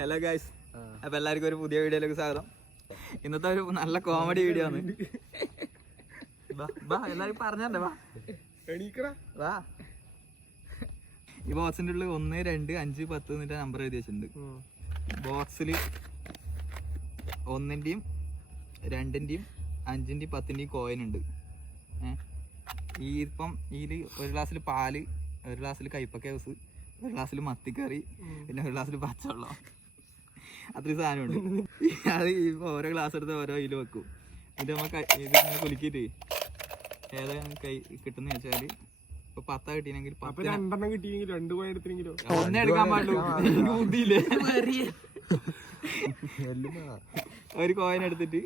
Hello guys, അപ്പൊ എല്ലാവർക്കും ഒരു പുതിയ വീഡിയോയിലേക്ക് സ്വാഗതം. ഇന്നത്തെ ഒരു നല്ല കോമഡി വീഡിയോ ആണ്. എല്ലാരും പറഞ്ഞേ വാ. ഈ ബോക്സിന്റെ ഉള്ളിൽ 1, 2, 5, 10 എന്നിട്ട് നമ്പർ എഴുതി വെച്ചിട്ടുണ്ട്. ബോക്സിൽ 1-ന്റെയും 2-ന്റെയും 5-ന്റെയും 10-ന്റെയും കോയിൻ ഉണ്ട്. ഇപ്പം ഇതിൽ ഒരു ഗ്ലാസ്സിൽ പാല്, ഒരു ഗ്ലാസ്സിൽ കയ്പക്ക ജ്യൂസ്, ഒരു ഗ്ലാസ്സിൽ മത്തിക്കറി, പിന്നെ ഒരു ഗ്ലാസ്സിൽ പച്ചവെള്ളം, അത്രയും സാധനമുണ്ട്. അത് ഓരോ ഗ്ലാസ് എടുത്ത് ഓരോ ഇതിൽ വെക്കും. എന്നിട്ട് നമ്മൾ ഇതിങ്ങനെ കുലുക്കിയിട്ട് ഏതാണ് കൈ കിട്ടുന്ന വെച്ചാൽ ഇപ്പൊ 10 കിട്ടിയെങ്കിൽ 1 എടുക്കാൻ പാടുള്ളൂ. ബുദ്ധിയില്ലേ? ഒരു കോയിൻ എടുത്തിട്ട്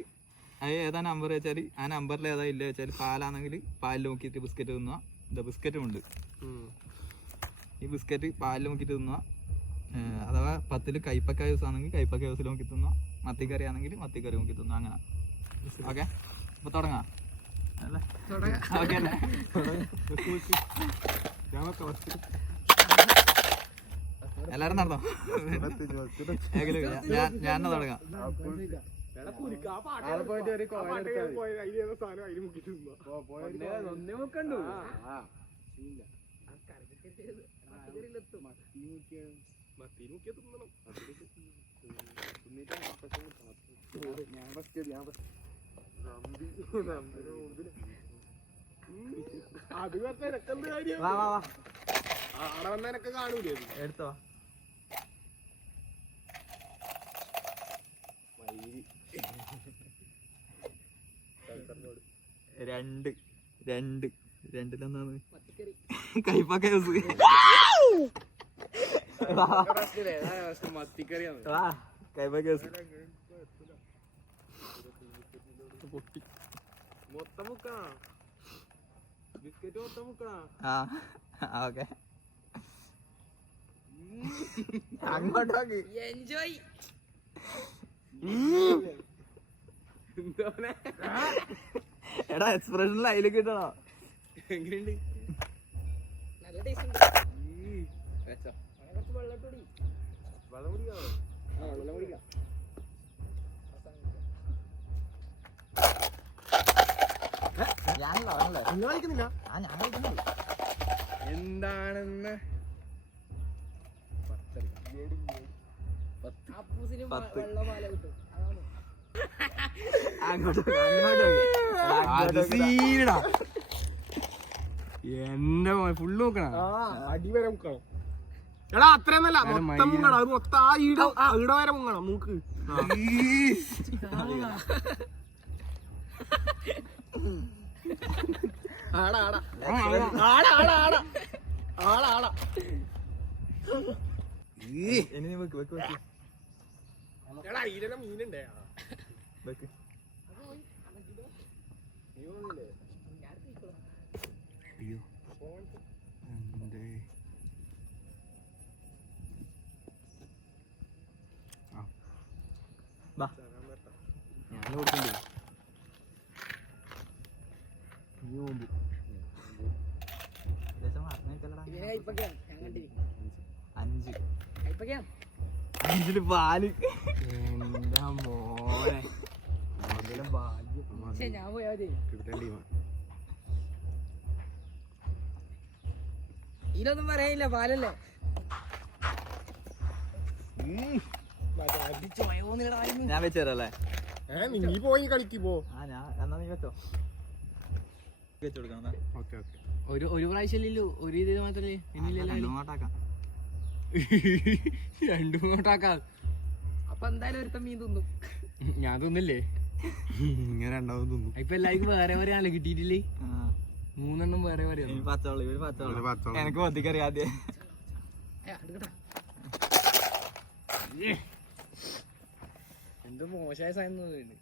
അത് ഏതാ നമ്പർ വെച്ചാൽ ആ നമ്പറിൽ ഏതാ ഇല്ല വെച്ചാൽ പാലാണെങ്കിൽ പാലിൽ നോക്കിയിട്ട് ബിസ്ക്കറ്റ് തിന്നുക. എന്താ ബിസ്ക്കറ്റും ഉണ്ട്. ഈ ബിസ്ക്കറ്റ് പാലിൽ നോക്കിയിട്ട് തിന്നുക. അഥവാ 10 കയ്പക്ക ജ്യൂസ് ആണെങ്കിൽ കയ്പക്ക ജ്യൂസിൽ നോക്കി തിന്നുക. മത്തിക്കറി ആണെങ്കിൽ മത്തിക്കറി നോക്കി തിന്നുക. അങ്ങനെ. ഓക്കെ, അപ്പൊ തുടങ്ങാം. ഓക്കെ അല്ലേ? എല്ലാരും നടന്നോ? ഞാൻ തുടങ്ങാം. എടുത്തോ. രണ്ടിലെന്താണ് കയ്പക്ക ജ്യൂസ്. കയ്പക്ക ജ്യൂസ് ഓക്കെ. അങ്ങോട്ടോക്ക് എൻജോയ്. എടാ എക്സ്പ്രഷനിൽ അതിലേക്ക് കിട്ടണോ? എങ്ങനെയുണ്ട്? നല്ല ടേസ്റ്റ് ഉണ്ട്. എന്താണെന്ന് എന്റെ ഫുള്ള് നോക്കണം. അടിവരെ മുക്കണം. എടാ അത്രയൊന്നല്ല, മൊത്തം മുങ്ങണം. അത് മൊത്തം ആ ഈട വരെ മുങ്ങണം. മൂക്ക് ആടാ ആടാ ആടാ ആടാ ആടാ ആടാ ആടാ. എടാ ഇതിലെ മീനുണ്ടേ. അയ്യോ ഞാൻ കൊടുക്കണ്ടേ? 5 പാല്. എന്താ മോനെ ഞാൻ പോയാ മതി. ഇതിലൊന്നും പറയാനില്ല, പാലല്ലേ. ഞാൻ വെച്ചേരല്ലേ? നീ പോയി കളിക്ക് പോ. എന്നാ നീ വെച്ചോ. വെച്ചുകൊടുക്കണം. ഒരു പ്രാവശ്യമില്ലല്ലോ, ഒരു ഇതിൽ മാത്രമല്ലേ. ഇങ്ങോട്ടാക്കാം. 2 ഇങ്ങോട്ടാക്കാം. അപ്പൊ എന്തായാലും ഒരുത്തം മീൻ തിന്നും. ഞാൻ തിന്നില്ലേ? ഇങ്ങനെ രണ്ടാമത് തിന്നു. ഇപ്പൊ എല്ലാവർക്കും വേറെ വേറെ ആണല്ലോ കിട്ടിയിട്ടില്ലേ? 3 എണ്ണം വേറെ വേറെ. പച്ചവെള്ളം എനിക്ക് മത്തിക്കറി ആദ്യം. എന്ത് മോശമായ സാധനം തോന്നുന്നുണ്ട്.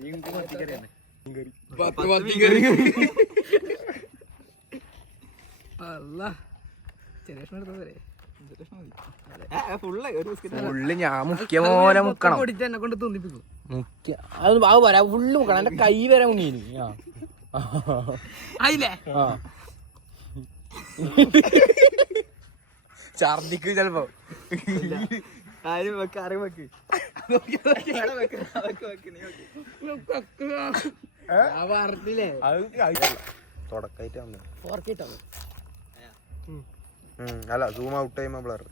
നീ മത്തിക്കറിയാണ്. ഫുള്ള് ഞാൻ മുക്കിയ പോലെ മുക്കണം. എന്നെ കൊണ്ട് തോന്നിപ്പിക്കും. മുക്കിയ അത് പറയാ ഫുള്ള് മുക്കണം. എന്റെ കൈ വരെ മുങ്ങിനി. ആയില്ലേ? ഛർദിക്ക് ചെലപ്പോ ആരും വെക്ക് അറിവ് വെക്ക് പറഞ്ഞില്ലേ തുടക്കായിട്ട് വന്നു ഓർക്കിട്ടോ അല്ല സൂം ഔട്ട് ചെയ്യുമ്പോ ബ്ലർ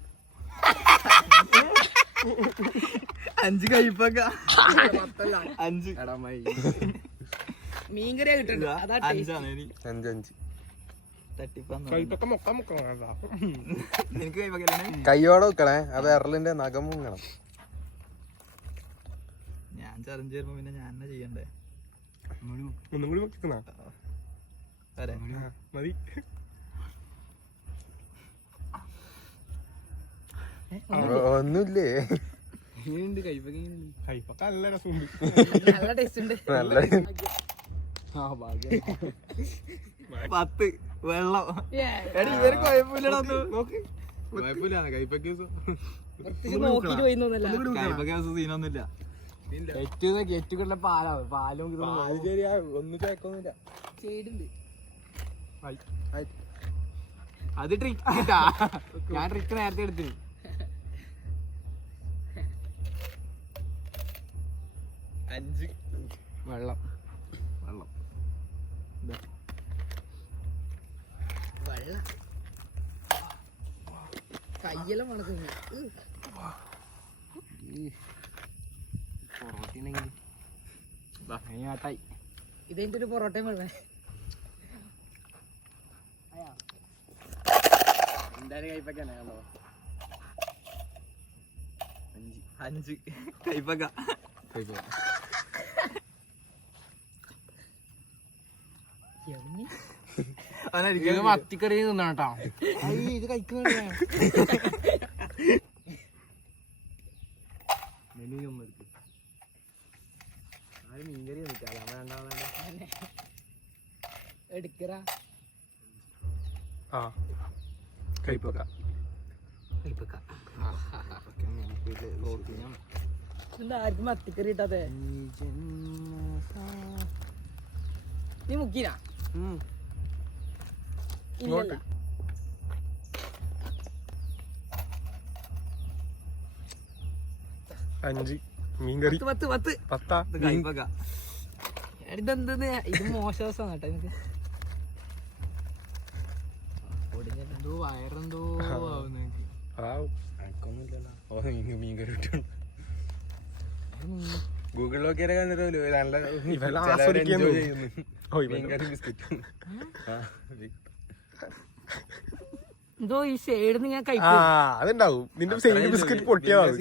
5 കയ്പക്ക 5 മീൻകറിയാ കിട്ടണ്ട അതാ taste. 5 കൈപ്പൊക്കെ മൊക്കം മുക്കണം നിനക്ക് കയ്പക്കല്ലേ കയ്യോടെ വെക്കണേ ആ വിരലിന്റെ നഖം മുങ്ങണം. ഞാൻ ചലഞ്ച് ചെയ്യുമ്പോ പിന്നെ ഞാൻ തന്നെ ചെയ്യണ്ടേ ഒന്നും കൂടി വെക്കണ വരെ മതി. ഒന്നുമില്ലേ എങ്ങനെയുണ്ട് കൈപ്പൊക്കെ കൈപ്പൊക്കെ നല്ല രസമുണ്ട്. നല്ല ടേസ്റ്റ് ഉണ്ട് നല്ല ആ ഭാഗ്യം 10 വെള്ളം എടി ഇവര് കുഴപ്പമില്ലടാ നോക്ക് കുഴപ്പമില്ല കൈപ്പൊക്കെ നോക്കിട്ട് പോയി തോന്നല്ല കയ്പക്ക സീനൊന്നുമില്ല ഏറ്റവും പാലാണ് പാലും ഒന്നും ചേക്കൊന്നുമില്ല. അത് ട്രിക്ക് ഞാൻ ട്രിക്ക് നേരത്തെ എടുത്തു 5 വെള്ളം കയ്യെല്ലാം മണക്കുന്നു പൊറോട്ട ഇതെന്റെ ഒരു പൊറോട്ടയും വെള്ളേ എന്തായാലും കൈപ്പൊക്കെയാണ് കണ്ടോ 5 കയ്പക്ക മത്തിക്കറി തിന്നാ കേട്ടോ ഇത് കഴിക്കുന്ന മീൻകറി എടുക്കറ ആ കൈപ്പൊക്ക എന്താ ആർക്കും മത്തിക്കറി ഇട്ടാതെ നീ മുക്കീന ഇല്ലല്ല 5 മീൻകറി 10 10 കയ്പക്ക ഇതെന്തെന്ന് ഇത് മോശം ദിവസമാണ് കേട്ടോ എനിക്ക് ഒടിഞ്ഞെന്തോ വയറെന്തോ ആവുന്നു എനിക്ക് മീൻകറി ഗൂഗിളിൽ നോക്കിയാലേ കണ്ടിട്ടല്ലോ നല്ല ഇവെല്ലാം ചിലവര് ആസ്വദിക്കുന്നു. enjoy ചെയ്യുന്നു. ഓ, ഇവൻ മീൻകറി ബിസ്ക്കറ്റ് എന്തോ ഈ സൈഡിൽ ഞാൻ ആ കഴിക്കും അതുണ്ടാവും. നിന്റെ സൈഡ് ബിസ്ക്കറ്റ് പൊട്ടിയതാണ്.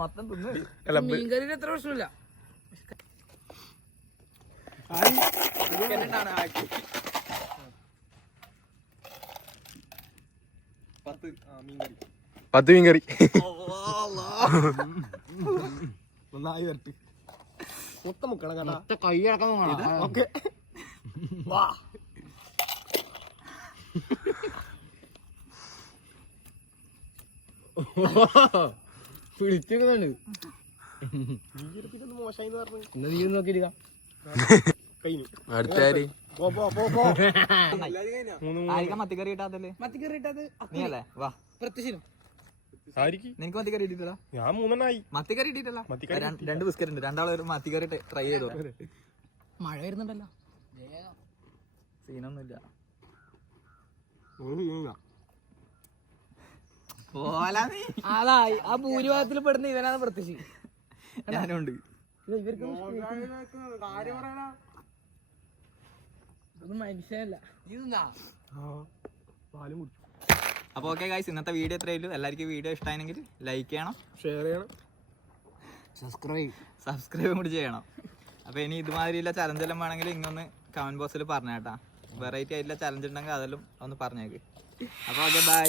മൊത്തം തിന്ന് അല്ല മീൻകറിയിൽ എത്ര പ്രശ്നമില്ല മീൻകറി 10 മീൻകറി നന്നായി വരട്ട് മൊത്തം മുക്കണം കേട്ടാ. ഒറ്റ കൈ അടക്കം ഓക്കെ വാ പിടിച്ചിരുന്നുണ്ട് ഇതൊന്നും മോശമായി പറഞ്ഞു എന്നാ നീ നോക്കിയിരിക്ക കഴിഞ്ഞു. അടുത്താര് പോ പോ പോ പോ ആയിരിക്കാം മത്തിക്കറി ഇട്ടാത്തല്ലേ മത്തിക്കറി ഇട്ടത് നീ അല്ലേ വാ പ്രത്യക്ഷനും ആയിരിക്കും. നിനക്ക് മത്തിക്കറി ഇട്ടിട്ടല്ല ഞാൻ 3 മത്തിക്കറി ഇട്ടിട്ടല്ല മത്തിക്കറി 2 ബിസ്ക്കറ്റ് ഉണ്ട് രണ്ടാളും ഒരു മത്തിക്കറി ട്രൈ ചെയ്തോ മഴ വരുന്നുണ്ടല്ലോ സീനൊന്നുമില്ല ഇല്ല. പോലാ നീ അതാ ആ ഭൂരിഭാഗത്തിൽ പെടുന്ന ഇവനാണ് പ്രത്യക്ഷി ഞാനുണ്ട് ഇവർക്ക് ഒന്നും മനുഷ്യനല്ല ആ, പാലും കുടിച്ചു. അപ്പൊ ഓക്കെ ഗൈസ് ഇന്നത്തെ വീഡിയോ എത്രയുള്ളൂ എല്ലാവർക്കും വീഡിയോ ഇഷ്ടമായെങ്കിൽ ലൈക്ക് ചെയ്യണം ഷെയർ ചെയ്യണം. സബ്സ്ക്രൈബും കൂടി ചെയ്യണം അപ്പൊ ഇനി ഇതുമാതിരിയുള്ള ചലഞ്ച് എല്ലാം വേണമെങ്കിൽ ഇങ്ങൊന്ന് കമന്റ് ബോക്സിൽ പറഞ്ഞേട്ടാ വെറൈറ്റി ആയിട്ടുള്ള ചലഞ്ച് ഉണ്ടെങ്കിൽ അതെല്ലാം ഒന്ന് പറഞ്ഞേക്ക് അപ്പൊ ഓക്കെ ബൈ